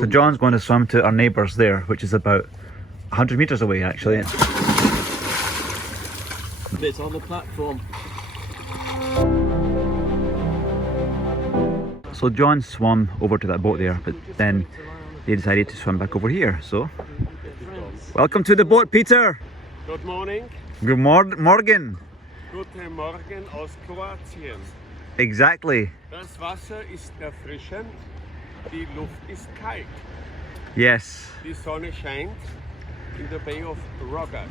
So John's going to swim to our neighbours there, which is about 100 metres away actually. It's on the platform. So John swam over to that boat there, but then they decided to swim back over here. So, welcome to the boat, Peter. Good morning. Good morgen. Guten Morgen aus Kroatien. Exactly. Das Wasser ist erfrischend, die Luft ist kalt. Yes. Die Sonne scheint in the Bay of Rogac.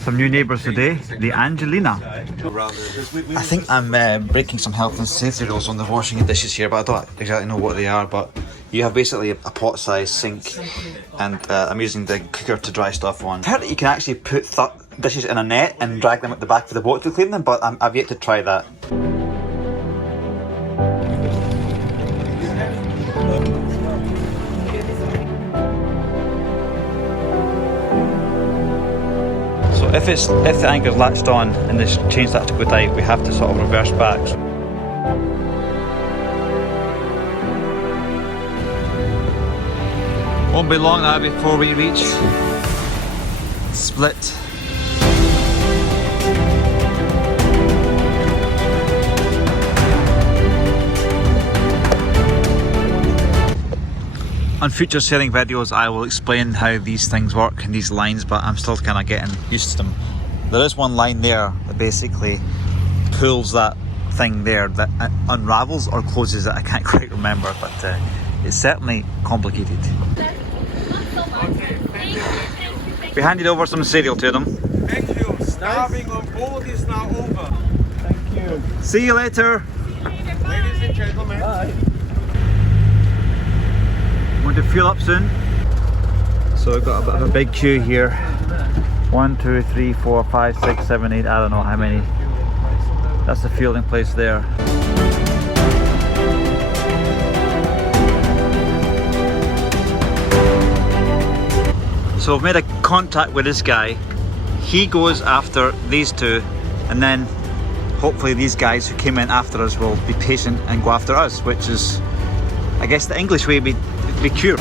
Some new neighbours today, the Angelina. I think I'm breaking some health and safety rules on the washing of dishes here, but I don't exactly know what they are. But you have basically a pot-sized sink, and I'm using the cooker to dry stuff on. I heard that you can actually put dishes in a net and drag them at the back of the boat to clean them, but I've yet to try that. So if the anchor's latched on and this chain starts to go tight, we have to sort of reverse back. Won't be long now before we reach Split. On future sailing videos I will explain how these things work and these lines, but I'm still kind of getting used to them. There is one line there that basically pulls that thing there that unravels or closes it. I can't quite remember, but it's certainly complicated. We handed over some cereal to them. Thank you. Starving on board is now over. Thank you. See you later. Ladies and gentlemen. Bye. Going to fuel up soon. So we've got a bit of a big queue here. 1, 2, 3, 4, 5, 6, 7, 8, I don't know how many. That's the fueling place there. So we've made a contact with this guy. He goes after these two, and then hopefully these guys who came in after us will be patient and go after us, which is, I guess, the English way be cure.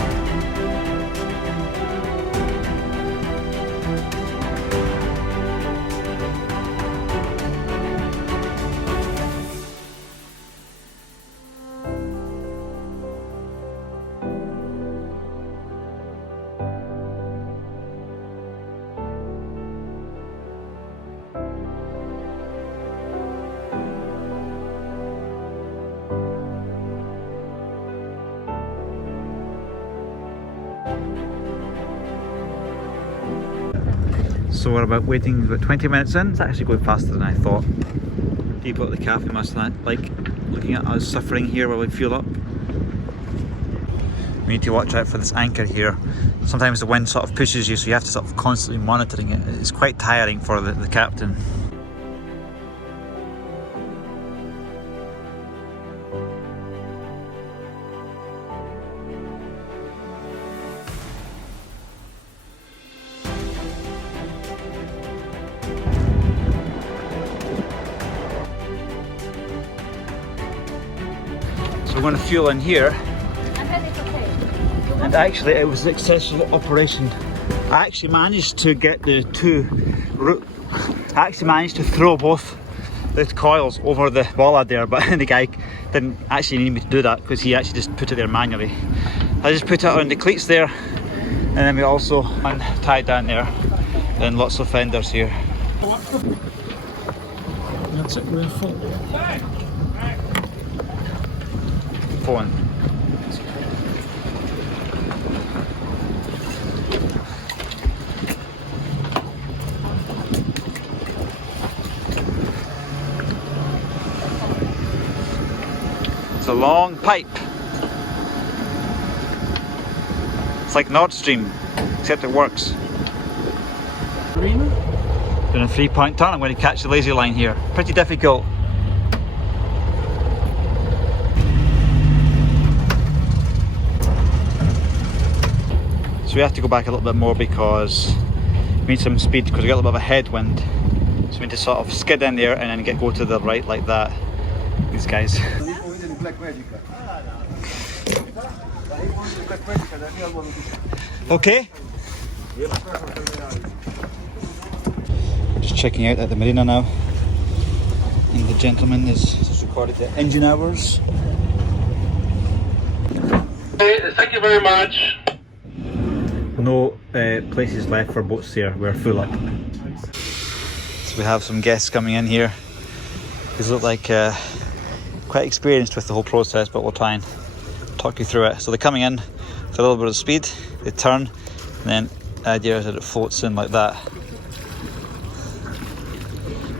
So we're about 20 minutes in. It's actually going faster than I thought. People at the cafe must not like looking at us suffering here while we fuel up. We need to watch out for this anchor here. Sometimes the wind sort of pushes you, so you have to sort of constantly monitoring it. It's quite tiring for the captain. We're going to fuel in here, and actually it was an successful operation. I actually managed to get I actually managed to throw both the coils over the Uvala there, but the guy didn't actually need me to do that because he actually just put it there manually. I just put it on the cleats there, and then we also tied down there, and lots of fenders here. That's it, we're full. Phone. It's a long pipe. It's like Nord Stream, except it works. Marina? Doing a 3-point turn, I'm going to catch the lazy line here. Pretty difficult. So we have to go back a little bit more because we need some speed because we got a little bit of a headwind. So we need to sort of skid in there and then go to the right like that. These guys. Okay. Just checking out at the Marina now. And the gentleman has recorded the engine hours. Thank you very much. No places left for boats here, we're full up. So we have some guests coming in here. These look like quite experienced with the whole process, but we'll try and talk you through it. So they're coming in with a little bit of speed, they turn, and then the idea is that it floats in like that.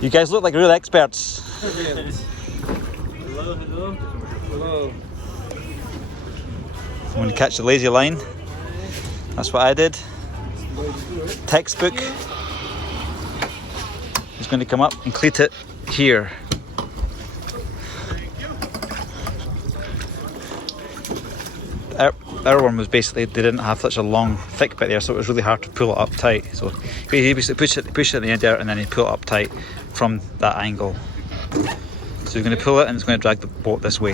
You guys look like real experts. Hello, hello. Hello. I'm going to catch the lazy line. That's what I did. Textbook. He's going to come up and cleat it here. Our one was basically, they didn't have such a long thick bit there, so it was really hard to pull it up tight. So he basically push it in the end there, and then he pull it up tight from that angle. So he's going to pull it and it's going to drag the boat this way.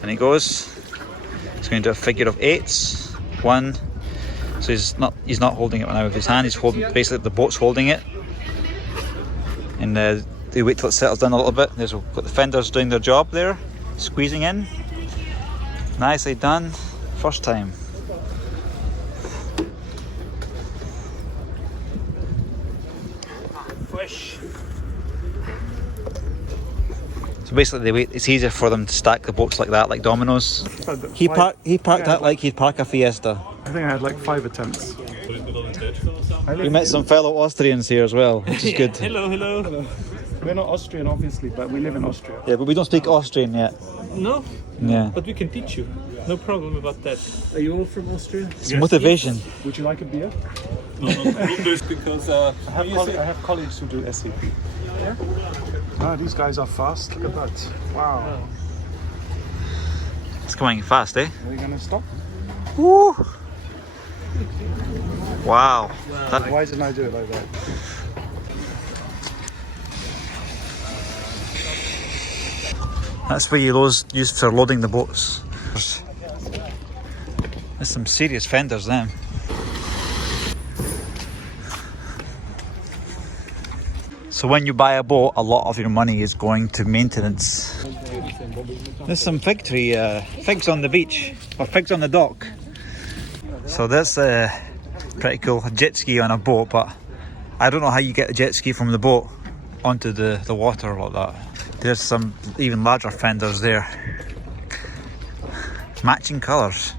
And he goes. He's going to do a figure of eights. 1. So he's not holding it now with his hand. He's holding, basically the boat's holding it. And they wait till it settles down a little bit. There's got the fenders doing their job there, squeezing in. Nicely done. First time. Fresh. So basically they wait, it's easier for them to stack the boats like that, like dominoes. He parked that like he'd park a Fiesta. I think I had like 5 attempts. We met some fellow Austrians here as well, which is good. Hello, hello. We're not Austrian, obviously, but we live in Austria. Yeah, but we don't speak Austrian yet. No, Yeah. but we can teach you. No problem about that. Are you all from Austria? It's motivation. Would you like a beer? No, because I have colleagues who do SAP. Yeah? Ah, these guys are fast. Look at that. Wow. It's coming fast, eh? Are you going to stop? Woo! Wow. That, Why didn't I do it like that? that's where you use for loading the boats. There's some serious fenders then. So when you buy a boat, a lot of your money is going to maintenance. There's some fig tree, figs on the beach, or figs on the dock. So that's pretty cool, a jet ski on a boat, but I don't know how you get a jet ski from the boat onto the water like that. There's some even larger fenders there. Matching colours.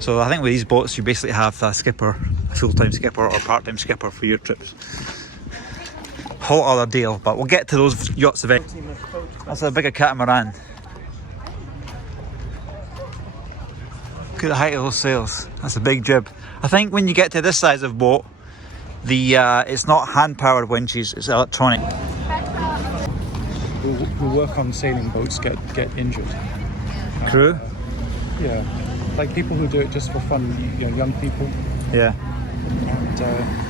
So I think with these boats you basically have a skipper, a full-time skipper or part-time skipper for your trips. Whole other deal, but we'll get to those yachts eventually. That's a bigger catamaran. Look at the height of those sails. That's a big jib. I think when you get to this size of boat, the it's not hand-powered winches, it's electronic. Who work on sailing boats get injured. Crew? Yeah. Like people who do it just for fun, young people. Yeah.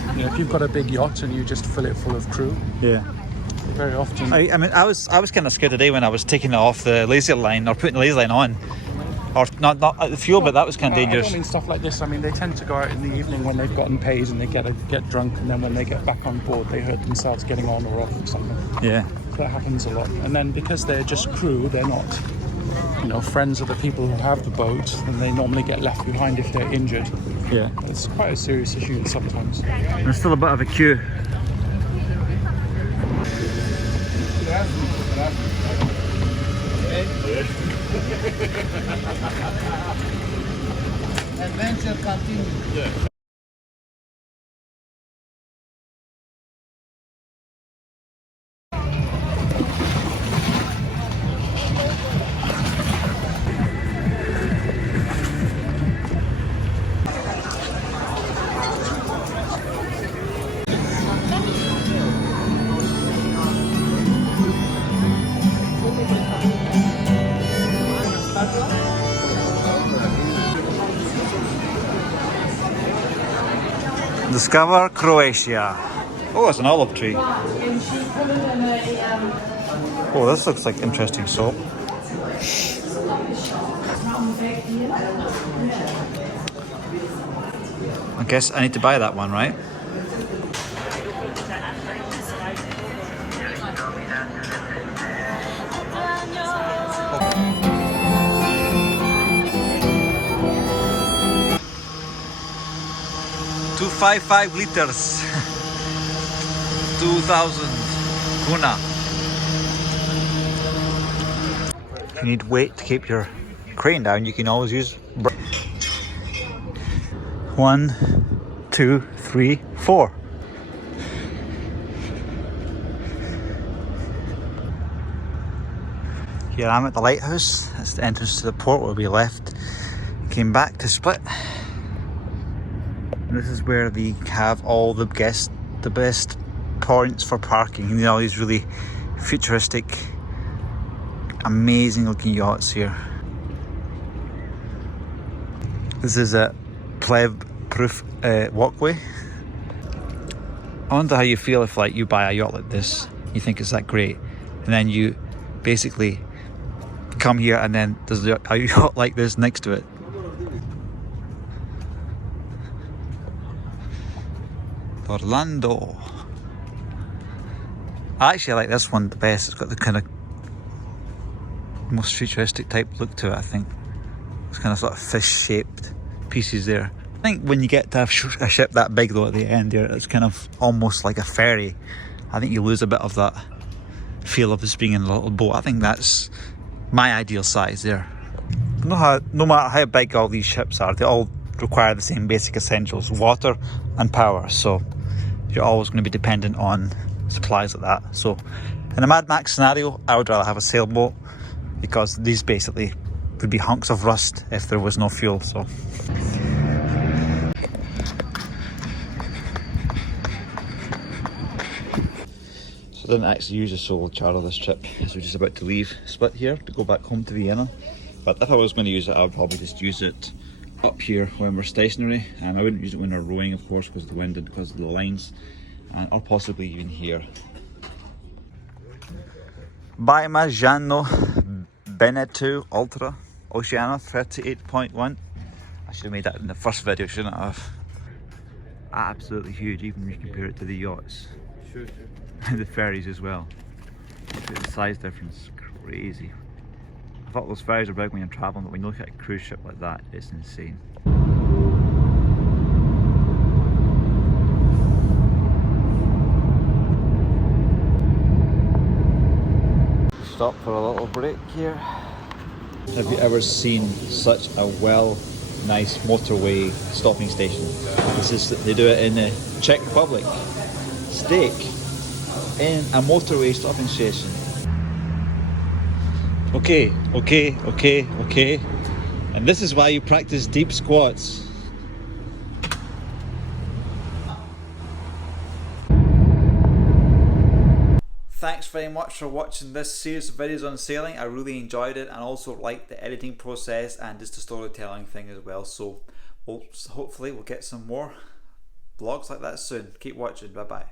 And if you've got a big yacht and you just fill it full of crew, Yeah. very often. I mean, I was kind of scared today when I was taking it off the lazy line or putting the lazy line on, or not at the fuel, but that was kind of I dangerous. don't mean stuff like this. I mean, they tend to go out in the evening when they've gotten paid and they get drunk, and then when they get back on board, they hurt themselves getting on or off or something. Yeah. So that happens a lot. And then because they're just crew, they're not, friends of the people who have the boat, and they normally get left behind if they're injured. Yeah. It's quite a serious issue sometimes. There's still a bit of a queue. Adventure continues. Discover Croatia. Oh, it's an olive tree. Oh, this looks like interesting soap. I guess I need to buy that one, right? $255 liters. 2,000 kuna. If you need weight to keep your crane down, you can always use 1, 2, 3, 4. Here I'm at the lighthouse. That's the entrance to the port where we left. Came back to Split. This is where they have all the best points for parking. You know, all these really futuristic, amazing looking yachts here. This is a pleb-proof walkway. I wonder how you feel if, like, you buy a yacht like this, you think it's that great, and then you basically come here and then there's a yacht like this next to it. Orlando. I actually like this one the best. It's got the kind of most futuristic type look to it, I think. It's kind of sort of fish-shaped pieces there. I think when you get to have a ship that big though at the end here, it's kind of almost like a ferry. I think you lose a bit of that feel of this being in a little boat. I think that's my ideal size there. No matter how big all these ships are, they all require the same basic essentials: water and power. So you're always going to be dependent on supplies like that. So in a Mad Max scenario, I would rather have a sailboat, because these basically would be hunks of rust if there was no fuel. So I didn't actually use a solo charter this trip, as we're just about to leave Split here to go back home to Vienna. But if I was going to use it, I would probably just use it up here when we're stationary. I wouldn't use it when we're rowing, of course, because of the wind and because of the lines, or possibly even here. Parmigiano Veneto Ultra Oceana 38.1. I should have made that in the first video, shouldn't I have? Absolutely huge, even when you compare it to the yachts. Sure. The ferries as well. The size difference is crazy. I thought those ferries are big when you're travelling, but when you look at a cruise ship like that, it's insane. Stop for a little break here. Have you ever seen such a nice motorway stopping station? They do it in the Czech Republic. Steak in a motorway stopping station. Okay. And this is why you practice deep squats. Thanks very much for watching this series of videos on sailing. I really enjoyed it, and also liked the editing process and just the storytelling thing as well. So hopefully we'll get some more vlogs like that soon. Keep watching. Bye bye.